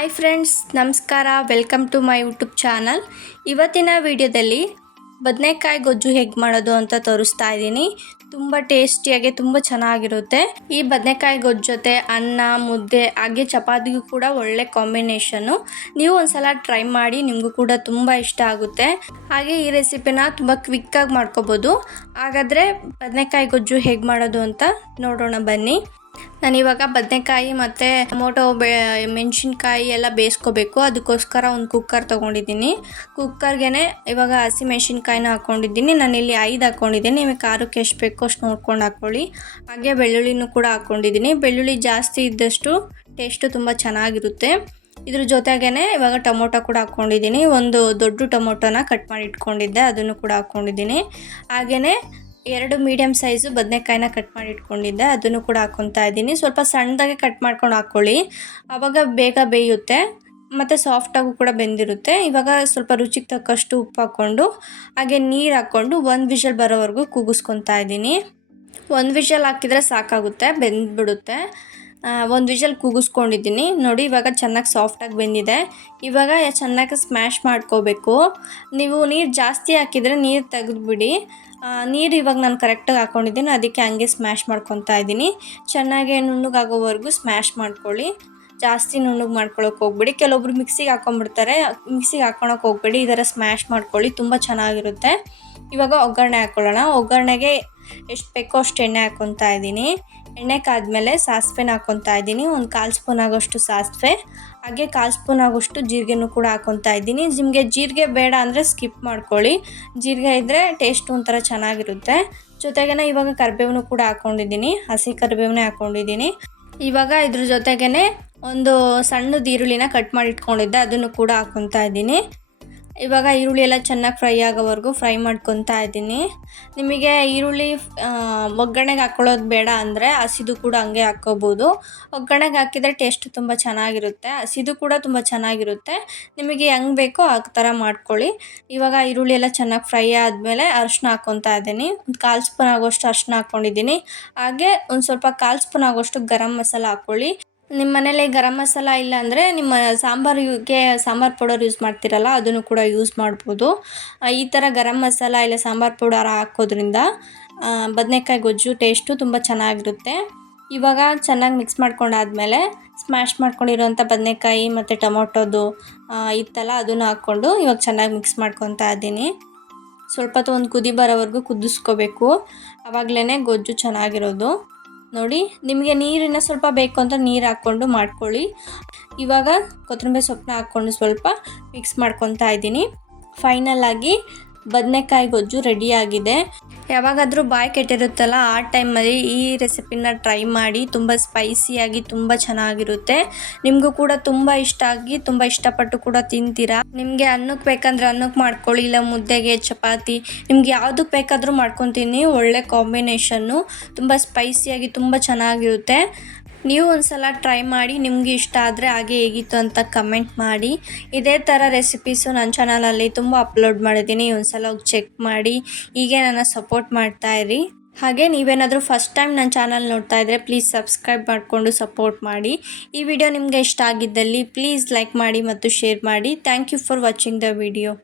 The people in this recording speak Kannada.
ಹಾಯ್ ಫ್ರೆಂಡ್ಸ್, ನಮಸ್ಕಾರ. Welcome to my YouTube channel. ಇವತ್ತಿನ ವಿಡಿಯೋದಲ್ಲಿ ಬದನೆಕಾಯಿ ಗೊಜ್ಜು ಹೇಗೆ ಮಾಡೋದು ಅಂತ ತೋರಿಸ್ತಾ ಇದ್ದೀನಿ. ತುಂಬ ಟೇಸ್ಟಿಯಾಗಿ ತುಂಬ ಚೆನ್ನಾಗಿರುತ್ತೆ. ಈ ಬದನೆಕಾಯಿ ಗೊಜ್ಜು ಜೊತೆ ಅನ್ನ, ಮುದ್ದೆ ಹಾಗೆ ಚಪಾತಿಗೂ ಕೂಡ ಒಳ್ಳೆ ಕಾಂಬಿನೇಷನ್ನು. ನೀವು ಒಂದ್ಸಲ ಟ್ರೈ ಮಾಡಿ, ನಿಮಗೂ ಕೂಡ ತುಂಬ ಇಷ್ಟ ಆಗುತ್ತೆ. ಹಾಗೆ ಈ ರೆಸಿಪಿನ ತುಂಬ ಕ್ವಿಕ್ಕಾಗಿ ಮಾಡ್ಕೋಬೋದು. ಹಾಗಾದರೆ ಬದನೆಕಾಯಿ ಗೊಜ್ಜು ಹೇಗೆ ಮಾಡೋದು ಅಂತ ನೋಡೋಣ ಬನ್ನಿ. ನಾನಿವಾಗ ಬದನೆಕಾಯಿ ಮತ್ತು ಟೊಮೊಟೊ, ಮೆಣಸಿನ್ಕಾಯಿ ಎಲ್ಲ ಬೇಯಿಸ್ಕೋಬೇಕು. ಅದಕ್ಕೋಸ್ಕರ ಒಂದು ಕುಕ್ಕರ್ ತೊಗೊಂಡಿದ್ದೀನಿ. ಕುಕ್ಕರ್ಗೆ ಇವಾಗ ಹಸಿ ಮೆಣಸಿನ್ಕಾಯಿನ ಹಾಕ್ಕೊಂಡಿದ್ದೀನಿ. ನಾನಿಲ್ಲಿ 5 ಹಾಕ್ಕೊಂಡಿದ್ದೀನಿ. ನಿಮಗೆ ಖಾರಕ್ಕೆ ಎಷ್ಟು ಬೇಕೋ ಅಷ್ಟು ನೋಡ್ಕೊಂಡು ಹಾಕ್ಕೊಳ್ಳಿ. ಹಾಗೆ ಬೆಳ್ಳುಳ್ಳಿನೂ ಕೂಡ ಹಾಕ್ಕೊಂಡಿದ್ದೀನಿ. ಬೆಳ್ಳುಳ್ಳಿ ಜಾಸ್ತಿ ಇದ್ದಷ್ಟು ಟೇಸ್ಟು ತುಂಬ ಚೆನ್ನಾಗಿರುತ್ತೆ. ಇದ್ರ ಜೊತೆಗೇ ಇವಾಗ ಟೊಮೊಟೊ ಕೂಡ ಹಾಕ್ಕೊಂಡಿದ್ದೀನಿ. ಒಂದು ದೊಡ್ಡ ಟೊಮೊಟೊನ ಕಟ್ ಮಾಡಿ ಇಟ್ಕೊಂಡಿದ್ದೆ, ಅದನ್ನು ಕೂಡ ಹಾಕ್ಕೊಂಡಿದ್ದೀನಿ. ಹಾಗೆಯೇ 2 ಮೀಡಿಯಮ್ ಸೈಜು ಬದನೆಕಾಯಿನ ಕಟ್ ಮಾಡಿ ಇಟ್ಕೊಂಡಿದ್ದೆ, ಅದನ್ನು ಕೂಡ ಹಾಕ್ಕೊತಾ ಇದ್ದೀನಿ. ಸ್ವಲ್ಪ ಸಣ್ಣದಾಗೆ ಕಟ್ ಮಾಡ್ಕೊಂಡು ಹಾಕ್ಕೊಳ್ಳಿ, ಆವಾಗ ಬೇಗ ಬೇಯುತ್ತೆ ಮತ್ತು ಸಾಫ್ಟಾಗೂ ಕೂಡ ಬೆಂದಿರುತ್ತೆ. ಇವಾಗ ಸ್ವಲ್ಪ ರುಚಿಗೆ ತಕ್ಕಷ್ಟು ಉಪ್ಪು ಹಾಕ್ಕೊಂಡು ಹಾಗೆ ನೀರು ಹಾಕ್ಕೊಂಡು 1 ವಿಷಲ್ ಬರೋವರೆಗೂ ಕೂಗಿಸ್ಕೊತಾ ಇದ್ದೀನಿ. 1 ವಿಷಲ್ ಹಾಕಿದರೆ ಸಾಕಾಗುತ್ತೆ, ಬೆಂದ್ಬಿಡುತ್ತೆ. 1 ವಿಷಲ್ ಕೂಗಿಸ್ಕೊಂಡಿದ್ದೀನಿ. ನೋಡಿ, ಇವಾಗ ಚೆನ್ನಾಗಿ ಸಾಫ್ಟಾಗಿ ಬೆಂದಿದೆ. ಇವಾಗ ಚೆನ್ನಾಗಿ ಸ್ಮ್ಯಾಶ್ ಮಾಡ್ಕೋಬೇಕು. ನೀವು ನೀರು ಜಾಸ್ತಿ ಹಾಕಿದರೆ ನೀರು ತೆಗೆದುಬಿಡಿ. ನೀರು ಇವಾಗ ನಾನು ಕರೆಕ್ಟಾಗಿ ಹಾಕ್ಕೊಂಡಿದ್ದೀನಿ, ಅದಕ್ಕೆ ಹಂಗೆ ಸ್ಮ್ಯಾಶ್ ಮಾಡ್ಕೊತಾ ಇದ್ದೀನಿ. ಚೆನ್ನಾಗಿ ನುಣ್ಣಗಾಗೋವರೆಗೂ ಸ್ಮ್ಯಾಶ್ ಮಾಡ್ಕೊಳ್ಳಿ. ಜಾಸ್ತಿ ನುಣ್ಣಗೆ ಮಾಡ್ಕೊಳ್ಳೋಕೆ ಹೋಗ್ಬೇಡಿ. ಕೆಲವೊಬ್ರು ಮಿಕ್ಸಿಗೆ ಹಾಕ್ಕೊಂಡ್ಬಿಡ್ತಾರೆ. ಮಿಕ್ಸಿಗೆ ಹಾಕ್ಕೊಳಕ್ಕೆ ಹೋಗ್ಬೇಡಿ, ಈ ಥರ ಸ್ಮ್ಯಾಶ್ ಮಾಡ್ಕೊಳ್ಳಿ, ತುಂಬ ಚೆನ್ನಾಗಿರುತ್ತೆ. ಇವಾಗ ಒಗ್ಗರಣೆ ಹಾಕ್ಕೊಳ್ಳೋಣ. ಒಗ್ಗರಣೆಗೆ ಎಷ್ಟು ಬೇಕೋ ಅಷ್ಟು ಎಣ್ಣೆ ಹಾಕ್ಕೊತಾ ಇದ್ದೀನಿ. ಎಣ್ಣೆ ಕಾದ್ಮೇಲೆ ಸಾಸಿವೆನ ಹಾಕ್ಕೊತಾ ಇದ್ದೀನಿ. ಒಂದು 1/4 ಸ್ಪೂನ್ ಆಗೋಷ್ಟು ಸಾಸಿವೆ, ಹಾಗೆ 1/4 ಸ್ಪೂನ್ ಆಗೋಷ್ಟು ಜೀರಿಗೆನೂ ಕೂಡ ಹಾಕ್ಕೊತಾ ಇದ್ದೀನಿ. ನಿಮಗೆ ಜೀರಿಗೆ ಬೇಡ ಅಂದರೆ ಸ್ಕಿಪ್ ಮಾಡ್ಕೊಳ್ಳಿ. ಜೀರಿಗೆ ಇದ್ದರೆ ಟೇಸ್ಟು ಒಂಥರ ಚೆನ್ನಾಗಿರುತ್ತೆ. ಜೊತೆಗೇ ಇವಾಗ ಕರಿಬೇವನು ಕೂಡ ಹಾಕ್ಕೊಂಡಿದ್ದೀನಿ. ಹಸಿ ಕರಿಬೇವನ್ನೇ ಹಾಕ್ಕೊಂಡಿದ್ದೀನಿ. ಇವಾಗ ಇದ್ರ ಜೊತೆಗೇ ಒಂದು ಸಣ್ಣದು ಈರುಳ್ಳಿನ ಕಟ್ ಮಾಡಿ ಇಟ್ಕೊಂಡಿದ್ದೆ, ಅದನ್ನು ಕೂಡ ಹಾಕ್ಕೊತಾ ಇದ್ದೀನಿ. ಇವಾಗ ಈರುಳ್ಳಿ ಎಲ್ಲ ಚೆನ್ನಾಗಿ ಫ್ರೈ ಆಗೋವರೆಗೂ ಫ್ರೈ ಮಾಡ್ಕೊತಾ ಇದ್ದೀನಿ. ನಿಮಗೆ ಈರುಳ್ಳಿ ಒಗ್ಗರಣೆಗೆ ಹಾಕ್ಕೊಳ್ಳೋದು ಬೇಡ ಅಂದರೆ ಹಸಿದು ಕೂಡ ಹಂಗೆ ಹಾಕ್ಕೋಬೋದು. ಒಗ್ಗರಣೆಗೆ ಹಾಕಿದರೆ ಟೇಸ್ಟ್ ತುಂಬ ಚೆನ್ನಾಗಿರುತ್ತೆ, ಹಸಿದು ಕೂಡ ತುಂಬ ಚೆನ್ನಾಗಿರುತ್ತೆ. ನಿಮಗೆ ಹೆಂಗೆ ಬೇಕೋ ಆ ಥರ ಮಾಡ್ಕೊಳ್ಳಿ. ಇವಾಗ ಈರುಳ್ಳಿ ಎಲ್ಲ ಚೆನ್ನಾಗಿ ಫ್ರೈ ಆದಮೇಲೆ ಅರಿಶಿನ ಹಾಕ್ಕೊತಾ ಇದ್ದೀನಿ. ಒಂದು 1/4 ಸ್ಪೂನ್ ಆಗೋಷ್ಟು ಅರಿಶಿನ ಹಾಕ್ಕೊಂಡಿದ್ದೀನಿ. ಹಾಗೆ ಒಂದು ಸ್ವಲ್ಪ 1/4 ಸ್ಪೂನ್ ಆಗೋಷ್ಟು ಗರಂ ಮಸಾಲ ಹಾಕ್ಕೊಳ್ಳಿ. ನಿಮ್ಮ ಮನೇಲಿ ಗರಂ ಮಸಾಲ ಇಲ್ಲ ಅಂದರೆ ನಿಮ್ಮ ಸಾಂಬಾರು ಪೌಡರ್ ಯೂಸ್ ಮಾಡ್ತೀರಲ್ಲ, ಅದನ್ನು ಕೂಡ ಯೂಸ್ ಮಾಡ್ಬೋದು. ಈ ಥರ ಗರಂ ಮಸಾಲ ಇಲ್ಲ ಸಾಂಬಾರು ಪೌಡರ್ ಹಾಕೋದ್ರಿಂದ ಬದನೆಕಾಯಿ ಗೊಜ್ಜು ಟೇಸ್ಟು ತುಂಬ ಚೆನ್ನಾಗಿರುತ್ತೆ. ಇವಾಗ ಚೆನ್ನಾಗಿ ಮಿಕ್ಸ್ ಮಾಡ್ಕೊಂಡಾದ್ಮೇಲೆ ಸ್ಮ್ಯಾಶ್ ಮಾಡ್ಕೊಂಡಿರೋಂಥ ಬದನೆಕಾಯಿ ಮತ್ತು ಟೊಮೊಟೊದು ಇತ್ತಲ್ಲ, ಅದನ್ನು ಹಾಕ್ಕೊಂಡು ಇವಾಗ ಚೆನ್ನಾಗಿ ಮಿಕ್ಸ್ ಮಾಡ್ಕೊತಾ ಇದ್ದೀನಿ. ಸ್ವಲ್ಪ ಹೊತ್ತು ಒಂದು ಕುದಿ ಬರೋವರೆಗೂ ಕುದಿಸ್ಕೋಬೇಕು, ಆವಾಗಲೇ ಗೊಜ್ಜು ಚೆನ್ನಾಗಿರೋದು. ನೋಡಿ, ನಿಮಗೆ ನೀರಿನ ಸ್ವಲ್ಪ ಬೇಕು ಅಂತ ನೀರು ಹಾಕ್ಕೊಂಡು ಮಾಡ್ಕೊಳ್ಳಿ. ಇವಾಗ ಕೊತ್ತಂಬರಿ ಸೊಪ್ಪನ್ನ ಹಾಕ್ಕೊಂಡು ಸ್ವಲ್ಪ ಮಿಕ್ಸ್ ಮಾಡ್ಕೊತಾ ಇದ್ದೀನಿ. ಫೈನಲ್ ಆಗಿ ಬದನೆಕಾಯಿ ಗೊಜ್ಜು ರೆಡಿಯಾಗಿದೆ. ಯಾವಾಗಾದರೂ ಬಾಯಿ ಕೆಟ್ಟಿರುತ್ತಲ್ಲ, ಆ ಟೈಮಲ್ಲಿ ಈ ರೆಸಿಪಿನ ಟ್ರೈ ಮಾಡಿ. ತುಂಬ ಸ್ಪೈಸಿಯಾಗಿ ತುಂಬ ಚೆನ್ನಾಗಿರುತ್ತೆ. ನಿಮಗೂ ಕೂಡ ತುಂಬ ಇಷ್ಟ ಆಗಿ ತುಂಬ ಇಷ್ಟಪಟ್ಟು ಕೂಡ ತಿಂತೀರಾ. ನಿಮಗೆ ಅನ್ನಕ್ಕೆ ಬೇಕಂದ್ರೆ ಅನ್ನಕ್ಕೆ ಮಾಡ್ಕೊಳ್ಳಿ, ಇಲ್ಲ ಮುದ್ದೆಗೆ, ಚಪಾತಿ, ನಿಮ್ಗೆ ಯಾವುದಕ್ಕೆ ಬೇಕಾದರೂ ಮಾಡ್ಕೊತೀನಿ. ಒಳ್ಳೆ ಕಾಂಬಿನೇಷನ್ನು, ತುಂಬ ಸ್ಪೈಸಿಯಾಗಿ ತುಂಬ ಚೆನ್ನಾಗಿರುತ್ತೆ. ನೀವು ಒಂದ್ಸಲ ಟ್ರೈ ಮಾಡಿ, ನಿಮಗೆ ಇಷ್ಟ ಆದರೆ ಹಾಗೆ ಹೇಗಿತ್ತು ಅಂತ ಕಮೆಂಟ್ ಮಾಡಿ. ಇದೇ ಥರ ರೆಸಿಪೀಸು ನನ್ನ ಚಾನಲಲ್ಲಿ ತುಂಬ ಅಪ್ಲೋಡ್ ಮಾಡಿದ್ದೀನಿ, ಒಂದ್ಸಲ ಹೋಗಿ ಚೆಕ್ ಮಾಡಿ. ಹೀಗೆ ನನ್ನ ಸಪೋರ್ಟ್ ಮಾಡ್ತಾಯಿರಿ. ಹಾಗೆ ನೀವೇನಾದರೂ ಫಸ್ಟ್ ಟೈಮ್ ನನ್ನ ಚಾನಲ್ ನೋಡ್ತಾ ಇದ್ದರೆ ಪ್ಲೀಸ್ ಸಬ್ಸ್ಕ್ರೈಬ್ ಮಾಡಿಕೊಂಡು ಸಪೋರ್ಟ್ ಮಾಡಿ. ಈ ವಿಡಿಯೋ ನಿಮಗೆ ಇಷ್ಟ ಆಗಿದ್ದಲ್ಲಿ ಪ್ಲೀಸ್ ಲೈಕ್ ಮಾಡಿ ಮತ್ತು ಶೇರ್ ಮಾಡಿ. Thank you for watching the video.